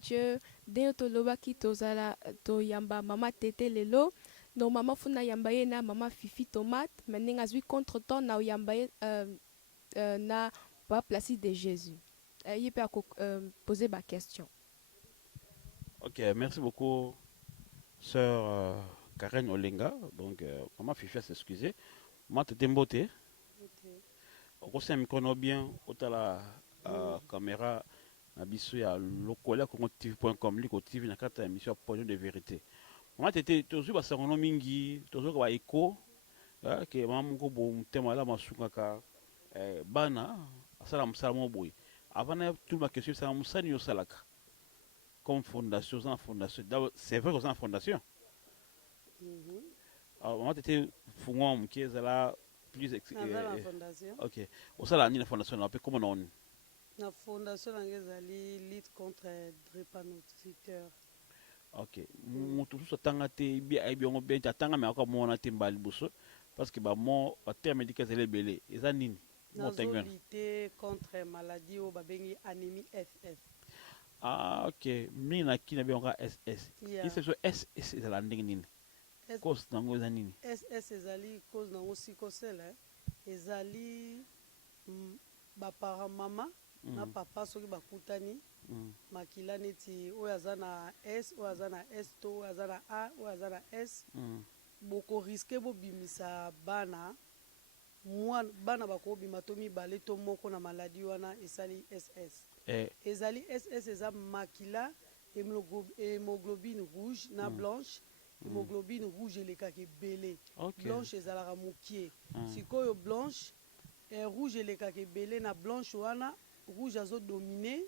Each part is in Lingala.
Dieu, dès toloba ki tozala to yamba mama tete lelo, no mama funa yamba ye na mama fifi tomate, mais ngazui contre temps na yamba ye na pas place de Jésus. Il peut poser ma question. Ok, merci beaucoup, sœur Karen Olenga. Donc, maman Fifi s'excuser. Moi, tu t'es au sein micro bien, au la caméra, na biso ya lokola TV.com, liko TV na kata émission Point de vérité. Moi, tu étais toujours à Sarono Mingi, toujours à Echo, que maman ko bon thème là masukaka bana asala musala boy. Avant tout ma question c'est musani yo salaka. Comme fondation, sans fondation. C'est vrai que c'est une fondation. Alors, moi, tu étais fougon, qui est là plus. La fondation. Ok. Au sein de la fondation, on appelle comment on. La fondation est lutte contre les drépanocytaires. Ok. Tout ça, tangaté, bien, bien, tanga, mais encore mon atimbali bousso. Parce que, bah, mon terme médical, c'est les belés. Et ça, nini. Nous lutter contre les maladies ou anémie FF. Ah, ok. Mina qui n'a bien SS. Il se SS, c'est la nini. Cause nango za nini? SS ezali cause nango sikosele. Ezali ba para mama na papa soki bakutani makila neti oyo aza na S oyo aza na S to oyo aza na A oyo aza na S boko riske bobimisa bana bana bakobima to mibale to moko na maladi wana esali SS. Ezali SS eza makila hémoglobine rouge na blanche. Hémoglobine rouge elekaki belé. Blanche ezalaka mokie. Sikoyo blanche rouge elekaki belé na blanche wana rouge azo dominer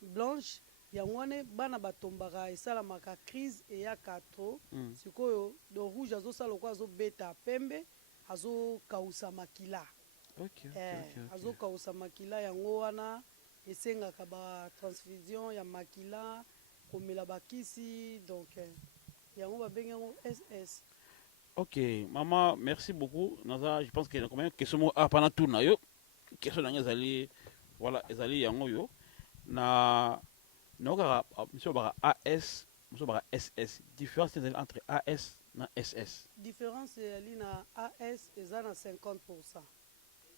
blanche yango wana bana batombaka esalamaka crise eyaka trop. Sikoyo do rouge azosala lokwa azobeta pembe azokausa makila. Azokausa makila yango wana esengaka ba transfusion ya makila komela bakisi donc SS. Ok, maman, merci beaucoup. Je pense que combien que ce mot a pendant tout na yo, question na ngazali voilà, ezali yango yo. Na ka monsieur bara AS, monsieur bara SS. Différence entre AS na SS. Différence ali na AS ezana 50%.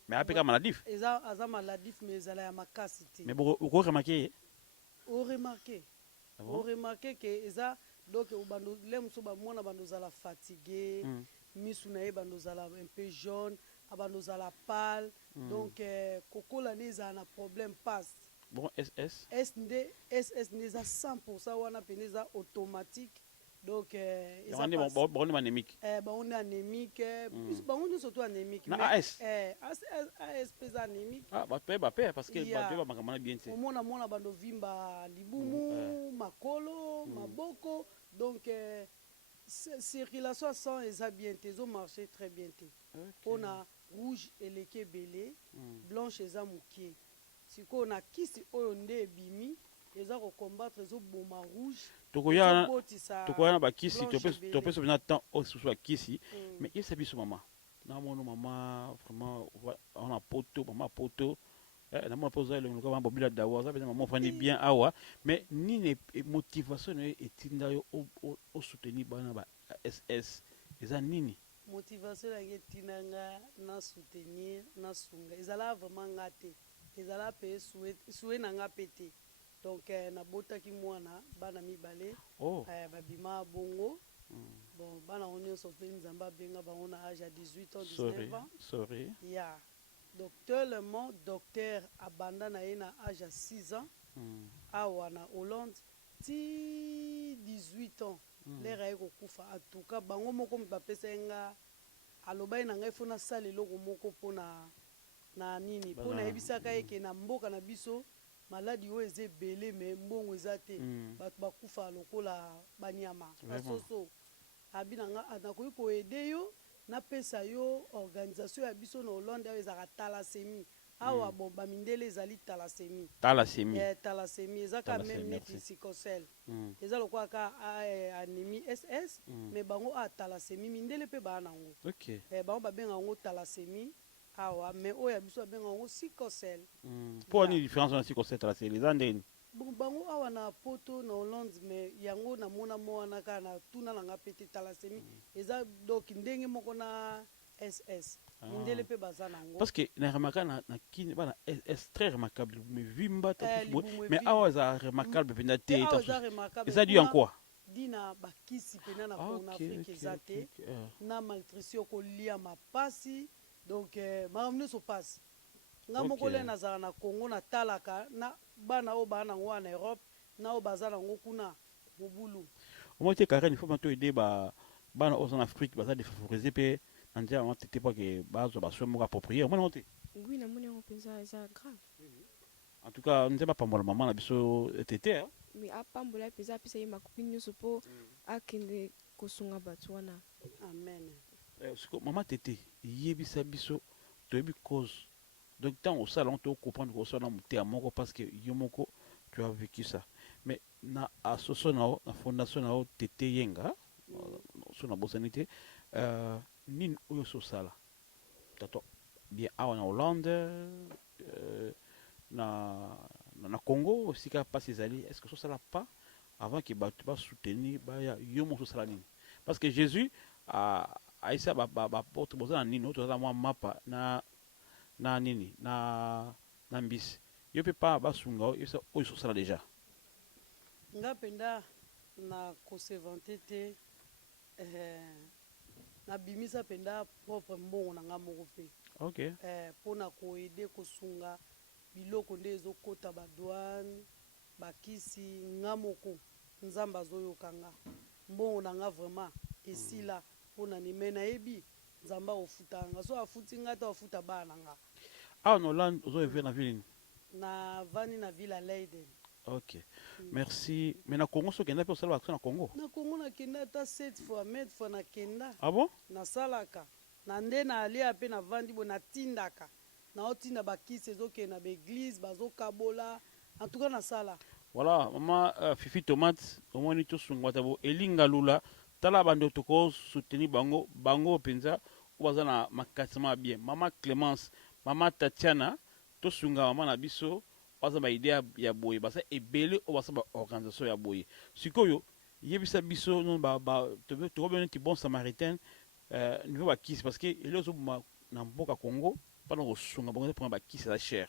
Mais apeka maladif. Eza maladif mais ezala ya makasité. Mais vous remarquez? Vous remarquez? Vous remarquez que eza donc les muso ba mona bandozala fatigué misu na ye bandozala un peu jaune abandozala pâle donc kokola neza na problème passe bon SS SS neza 100% wana peneza automatique donc on est anémique on est anémique on est surtout anémique mais AS pesa anémique ba parce que ba makamana bien c'est mona bando vimba libumu makolo maboko donc circulation sang eza bien te marché très bien te on a rouge eleke belé blanche eza mokie siko na kisi oyo nde ebimi eza ko combattre ezo boma rouge tokoya na bakisi topesa bina temps osusu bakisi mais il s'habille sur maman na mono maman vraiment on a poto maman poto na mona poza le ngoma bobila dawa ça maman fani bien awa mais ni motivation etinda yo au soutenir bana ba SS eza nini motivation ya etinanga na soutenir na sunga ezala vraiment ngate ezala pe souhait na nga pété donc na botaki mwana bana mibale babima bongo bon bana onyo sope nzamba benga bango na âge à 18 ans 19 ans sorry docteur le mot docteur abanda na ye na âge à 6 ans awa na Hollande ti 18 ans l'air aye kokufa en tout cas bango moko bapesa nga alobai na ngai fona sala eloko moko pona na nini pona yebisaka eke na mboka na biso maladi oyo eza ebele me mbongo eza te bato bakufa lokola banyama basoso abi na nga nakoki koede yo napesa yo organisation ya biso na Hollande oyo ezaka thalassémie awa bon bamindele ezali thalassémie ezaka même neti sikosel eza lokola ka anémie SS mais bango thalassémie mindele mpe baa nango bango babenga yango thalassémie awa mais oyo ya biso babenga yango sikosel mpo ani différence na sikosel thalassémie eza ndeni bon bango awa na poto na Hollande mais yango na mona mwana ka na tuna na ngapete talasemi eza donc ndenge moko na SS mindele pe bazana ngo parce que na remarqué na kini bana est très remarquable mais vimba mais awa za remarquable penda te eza dû en quoi dina bakisi pena na pona Afrique ezate na malnutrition ko lia mapasi donc makamno so passe nga moko le nazala na Congo na talaka na bana o bana ngo na Europe na o bazala ngo kuna mobulu moi te Karen il faut pas aider bana o en Afrique baza défavorisé pe andia on t'était pas que bazo ba somo approprié moi non te oui na moni on pensa ça grave en tout cas on ne sait pas pour maman na biso tété hein mais apambola pesa pesa yema kopini nyonso po akende kosunga bato wana amen siko maman tété yebisa biso toyebi cause donc tant au salon to comprendre ko sona muté moko parce que yomoko tu as vécu ça mais na association na fondation na tété yenga sona bosanité nin oyo so sala tato bien awa na Hollande na Congo aussi ka passe ezali est-ce que so sala pas avant que ba soutenir ba yomo so sala nini parce que Jésus a isa ba porte bozana nini autre za moi mapa na nini na mbisi yo pe pa basunga oyo so sala déjà nga penda na kosevante te na bimisa penda propre mbongo na nga moko pe OK pona ko aider kosunga biloko nde ezokota badouane bakisi nga moko nzamba zoyoka nga mbongo na nga vraiment esila pona nimena yebi nzamba ofuta nga so afuti nga ta ofuta bana nga ah no land ozo vivre na ville na vani na ville à Leiden. OK merci mais na Congo so kenda pe osala action na Congo na Congo na kenda ta 7 fois met fois na kenda ah bon na salaka na nde na alia pe na vandi bo na tindaka na otinda bakisi ezokena ba église bazokabola en tout cas na sala voilà maman Fifi Tomate omoni to sungwata bo elinga lula tala bando toko soutenir bango penza obaza na makasima bien maman Clémence maman Tatiana to sunga maman na biso baza ba idée ya boye basa ebele obasa ba organisation ya boye sikoyo yebisa biso non ba to bien ti bon samaritain niveau ba kisi parce que elozo na mboka Congo pendant kosunga bango pour ba kisi la cher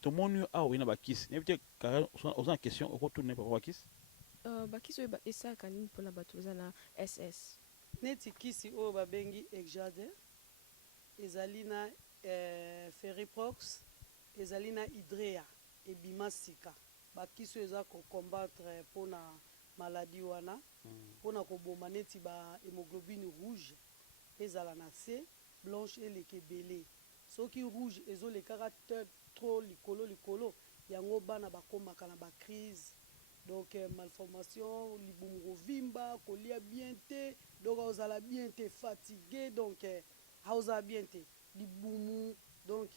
to monu a wina ba kisi n'était car on a question au retourner pour ba kisi bakisi oyo esaka nini mpona bato baza na SS neti kisi oyo babengi Exjade ezali na Feriprox ezali na Hydrea ebima sika bakisi oyo eza kocombattre mpona maladi wana mpona koboma neti ba hémoglobine rouge ezala na se blanche eleka ebele soki rouge ezolekaka trop likolo yango bana bakomaka na bacrise donc malformation libumu kovimba kolia bien te donc ozala bien te fatigué donc aozala bien te libumu donc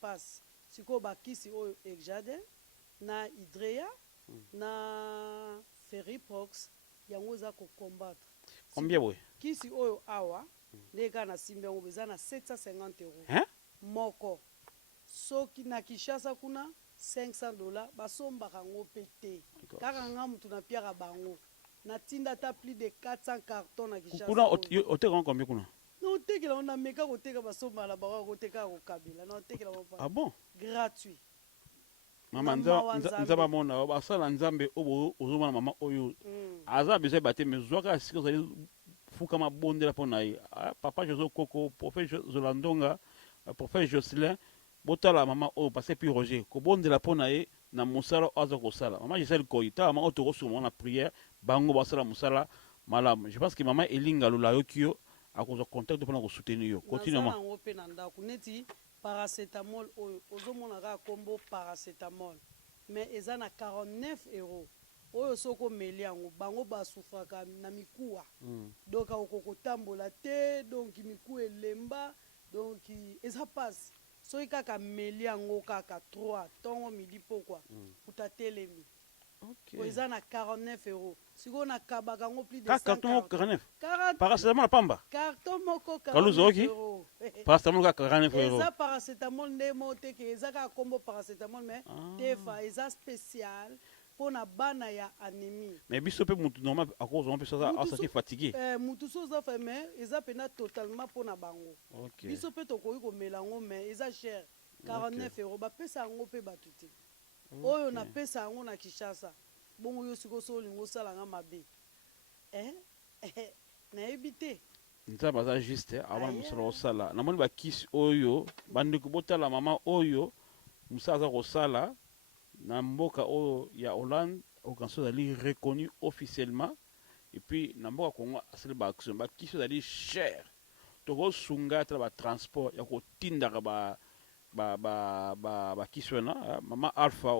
passe sikoyo bakisi oyo Exjade na Hydrea na Feriprox yango eza kocombattre combien boy kisi oyo awa nde kaka na simbi yango eza na 750 € hein moko soki na Kinshasa kuna $500 basombaka yango pe te kaka nga mutu na piaka bango natinda ata plus de 400 cartons na Kinshasa kuna oteka combien kuna na otekela ngo na meka koteka basomba na bango koteka kokabila na otekela ngo ah bon gratuit mama nzaba mona basala nzambe obo ozomana mama oyo aza besoin bate mais zwaka sika ozali fuka mabondela mpona ye papa José Koko prophète Zolandonga prophète Jocelyn botala mama oyo parce puis Roger kobondela mpona ye na mosala aza kosala mama jesali koyi tala mama oyo tokosuma na prière bango basala mosala malamu je pense que mama elinga lola yoki yo akozwa contact mpona kosoutenir yo continuellement yango mpe na ndako neti paracetamol oyo ozomona kaka kombo paracetamol mais eza na 49 € oyo soki omeli yango bango basufraka na mikuwa donc okokotambola te donc mikuwa elemba donc eza pasi soki kaka meli yango kaka 3 ntongo midi pokwa utatelemi okay. eza na 49 € sikoyo nakabaka yango plus de carton moko 49 40 paracetamol na pamba carton moko kaluza oki paracetamol kaka 49 € eza paracetamol nde moteke eza kaka kombo paracetamol mais tefa eza spécial pona bana ya anémie. Mais biso pe mutu normal à cause on peut ça à sentir fatigué. Mutu so za fa mais eza pena totalement pona bango. OK. Biso pe to koyi ko melango mais eza cher. 49 euros ba pesa ngo pe batuti. Oyo na pesa ngo na Kinshasa. Bongo yo siko so lingo sala nga mabe. Na ebité. Nza baza juste avant musala osala. Na moni ba kisi oyo bandeko botala mama oyo musala osala na mboka oyo ya Hollande organisation ali reconnu officiellement et puis na mboka Congo asali ba action ba kisi ali cher. Toko sunga tra ba transport ya ko tindaka ba kisi na mama Alpha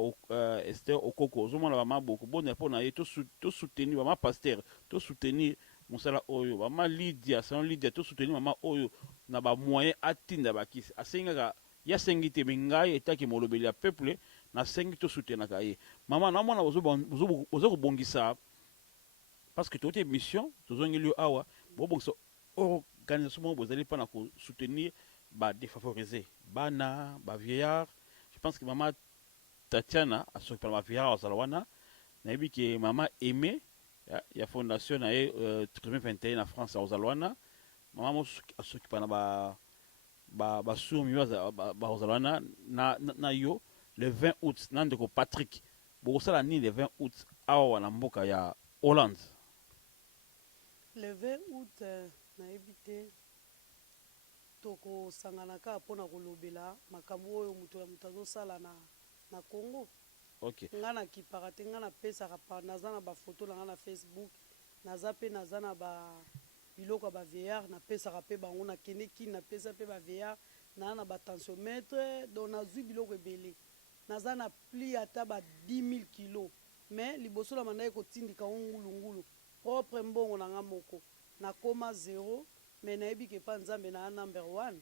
Esther Okoko zomona ba maboko bona pona ye to soutenir mama pasteur to soutenir musala oyo mama Lydia sans Lydia to soutenir mama oyo na ba moyen atinda ba kisi asengaka ya sengite mengai etaki molobeli ya peuple na sengi to soutenir kaye mama na mona bozo bongisa parce que toute mission tozongeli awa bo bongisa organisation mo bozali pa na ko soutenir ba défavorisés bana ba vieillard. Je pense que maman Tatiana a s'occupé de ma vieillard aux Alawana na yebi que maman Aimé ya fondation na 2021 en France aux Alawana maman a s'occupé na ba sourmi ba aux Alawana na yo le 20 août nandeko Patrick bokosala ni le 20 août awa na mboka ya Hollande. Le 20 août na ebité toko sanganaka pona kolobela makambo oyo muto ya mutazo sala na Congo. OK. Ngana kipaka te ngana pesa ka naza na ba photo na ngana Facebook naza pe naza na ba biloko ba vieillard na pesa ka pe bango na keneki na pesa pe ba vieillard na ba tensiomètre donc na zui biloko ebele naza na pli ata ba 10 000 kilos mais liboso la mandaye ko tindika ngulu propre mbongo na nga moko na koma 0 mais na yebi ke pa nzambe na number 1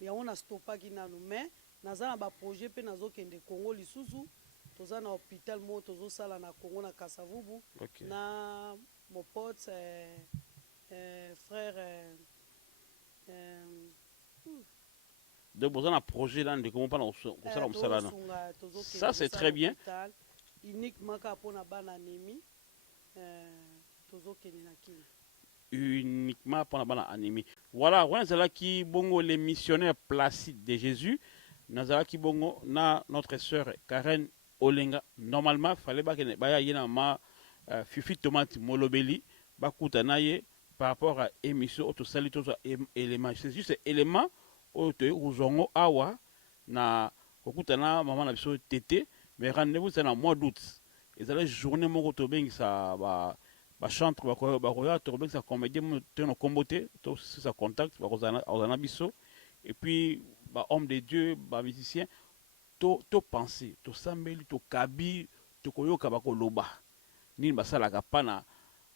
yango na stopaki nanu mais naza na ba projet pe nazo kende Congo lisusu toza na hôpital mo tozo sala na Congo na Kasavubu. OK. Na mon pote frère Donc vous avez un projet là de comment pas ça c'est très bien uniquement pour na bana anémie tozo kende na kini uniquement pour la bonne anémie. Voilà, on a qui bongo les missionnaires Placide de Jésus. Nazala qui bongo na notre sœur Karen Olenga. Normalement, fallait pas que baya yena ma fifi tomate molobeli bakuta naye par rapport à émission auto sali to élément. C'est juste élément auto uzongo awa na kokuta na maman na biso tété mais rendez-vous c'est en mois d'août. Et ça la journée moko to bengi ça ba chantre ba koya to bengi ça comédien to no komboté to ça contact ba kozana biso et puis ba homme de Dieu ba musicien to penser to sambeli to kabi to koyoka ba koloba nini basala kapana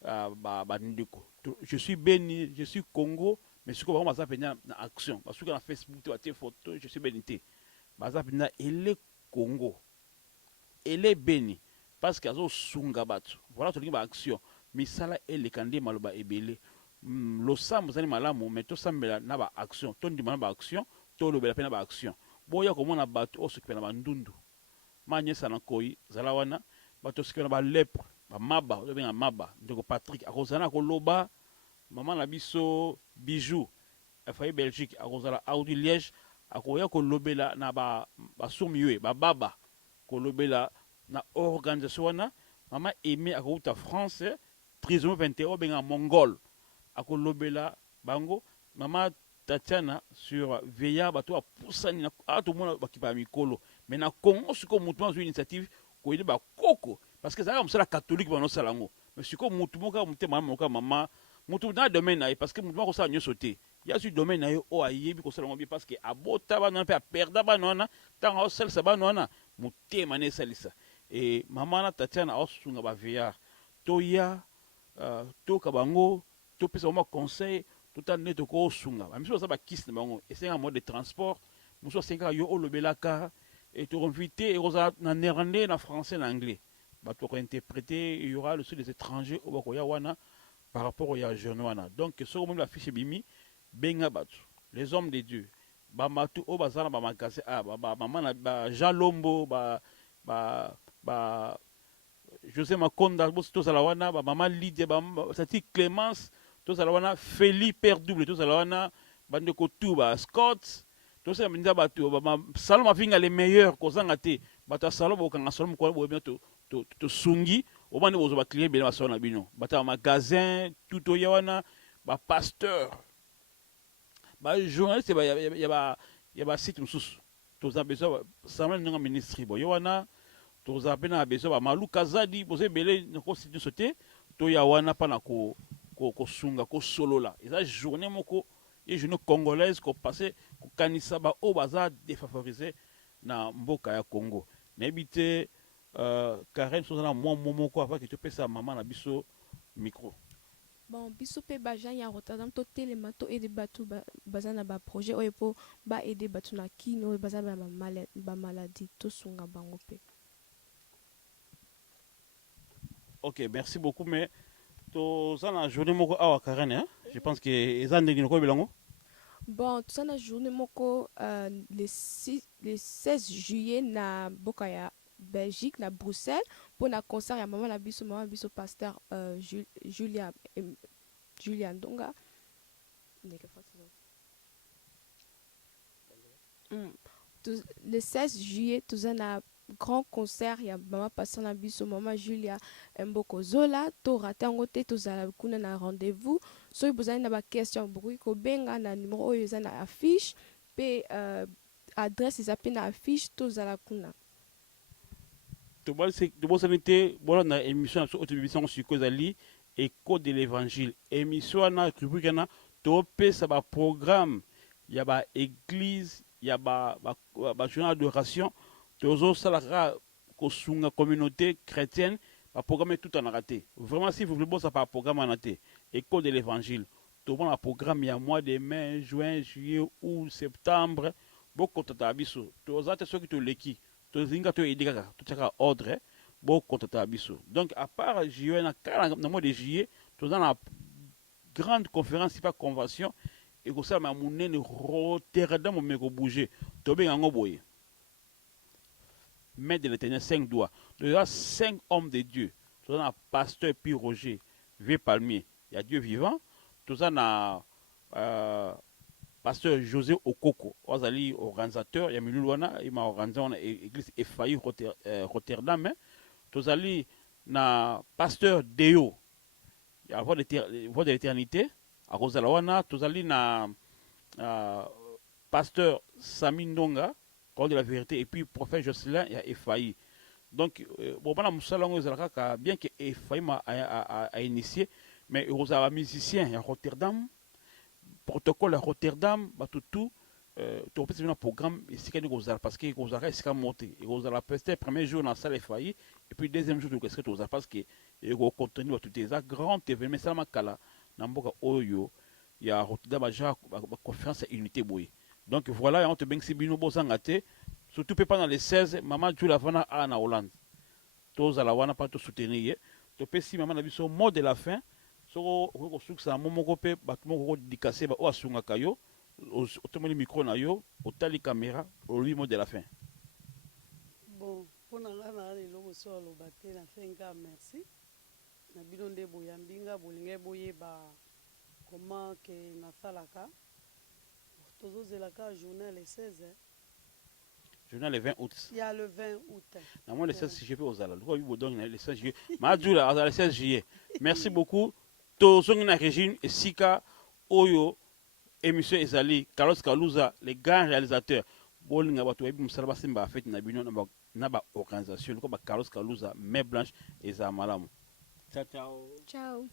ba ndiko je suis béni je suis Congo mais ce que vraiment ça penya na action parce que na Facebook tu as photo je suis béni ba ça penya ele Congo ele béni parce que azo sunga batu voilà to ba action misala ele kandi maloba ebele lo sam zali malamu mais to sambela na ba action to ndima na ba action to lobela pe na ba action boya komona batu osukipe na bandundu manyesa na koi zala wana batu osukipe na ba lepre ba maba to benga maba ndeko Patrick akozana koloba mama na biso bijou afayi Belgique akozala Audi Liège akoya kolobela na ba somiwe ba baba kolobela na organisation wana mama Aimé akouta France Trésor 21 benga Mongol akolobela bango mama Tatiana sur veya bato a pusani na tout monde bakipa mikolo mais na Congo siko mutu une initiative ko ile ba koko parce que ça comme ça la catholique ba no salango mais siko mutu moka mutema moka mama mutu na domaine na parce que mutu ko sa nyo sauter ya su domaine na yo o ayebi ko salango bi parce que abota ba na pe a perda ba nona tanga o sel sa ba nona mutema ne salisa et mama na Tatiana osunga ba veya toya to kabango to pesa mo conseil tout à net ko sunga ba miso sa ba kiss na bango et c'est un mode de transport muso 5 yo o lobelaka et to invité et rosa na néerlandais na français na anglais ba to ko interpréter il y aura le des étrangers au bakoya wana par rapport au ya jeune wana donc ce comme la fiche bimi benga batu les hommes de Dieu ba matu o bazana ba makase ba maman na ba Jean Lombo ba José Makonda to sala wana ba mama Lydia ba sati Clémence to sala wana Feli père double to sala wana bande ko tuba Scott to sala minda ba to ba salon vinga les meilleurs ko zanga te bata salon bo kanga salon ko bo bien to sungi o bande bo ba client bien ba salon bino bata magasin tout o yawana ba pasteur ba journaliste ba ya ba site mususu to za beso salon nga ministre bo yawana toza pena beso ba malu kazadi boze belé na constitution sauté to ya wana pa na ko sunga ko solola eza journée moko et journée congolaise ko passer ko kanisa ba o baza défavorisé na mboka ya Congo na ebité Karen soza na moko avant que tu pesa maman na biso micro. Bon, biso pe bajan ya Rotterdam to telema to aider batu baza na ba projet oyo po ba aider batu na kino baza ba maladie to sunga bango pe. Ok, merci beaucoup. Mais tu as la journée moko awa Karen, hein? Je pense que les années qui nous bilango. Bon, tu as la journée moko le 16 juillet na Bokaya Belgique na Bruxelles pour na concert ya maman biso pasteur Julia Ndonga. Le 16 juillet tu as na grand concert ya mama pasteur na biso mama Julia Mboko Zola to ratango te to zala kuna na rendez-vous so bozali na ba question bokoki ko benga na numéro oyo eza na affiche pe adresse eza pe na affiche to zala kuna to bosalité bona na émission sur émission sur kozali écho de l'évangile émission na rubrique na to pesa ba programme ya ba église ya ba journal d'adoration tozo salaka kosunga communauté chrétienne ba programme tout en raté vraiment si vous voulez ça par programme en raté école de l'évangile tout bon la programme il y a mois de mai juin juillet août septembre beaucoup tata biso toza te soki to leki to zinga to idika to taka ordre beaucoup tata biso donc à part juillet na mois de juillet toza na grande conférence pas convention et ko ça ma munene Rotterdam mo meko bouger to be ngo boye Maître de l'Éternel, 5 doigts. Il y a 5 hommes de Dieu. Tout ça, pasteur Pierre Roger, V. Palmier. Il y a Dieu vivant. Tout ça, pasteur José Okoko. Il y a organisateur. Il y a Milouana. Il m'a organisé l'église Effaï Rotterdam. Tout ça, il y a pasteur Deo. Il y a la voix de l'éternité. À Rosalawana. Tout ça, il y a pasteur Sami Ndonga. De la vérité et puis prophète Jocelyn il y a Effaï donc bon bana musalango ezalaka bien que Effaï a initié mais il y a musicien à Rotterdam protocole à Rotterdam tout tu peux un programme ici parce que Gozara est monté et Gozara peut-être premier jour dans la salle Effaï et puis deuxième jour qu'est-ce que tu parce que il contenu tout des grands événements ça makala na mboka oyo ya Rotterdam déjà conférence unité boy. Donc voilà, on te bengi si bino bozangate, surtout pas dans les 16, maman Julia Vana à na Hollande. Tous à la wana pas te soutenir. Tu peux si maman a vu son mot de la fin, so ko suksa momo ko pe batmo ko dikase ba o asunga kayo, o tomoni micro na yo, o tali caméra, o lui mot de la fin. Bon, pour na na le logo so lo baté na fenga merci. Na bino nde boyambinga bolinge boye ba comment que na salaka. Toujours la journée le 16. Journée le 20 août. Il y a le 20 août. Non, le 16 juillet aux Alal. Pourquoi vous donnez le 16 juillet? Madjoula, le 16 juillet. Merci beaucoup. Tous les régime et Sika, Oyo, émission Ezali, Carlos Kalouza, les grands réalisateurs. Bolinga watu webi msalaba simba fête na bino na ba organisation ko ba Carlos Kalouza, Main Blanche et Zamalamu. Ciao ciao. Ciao.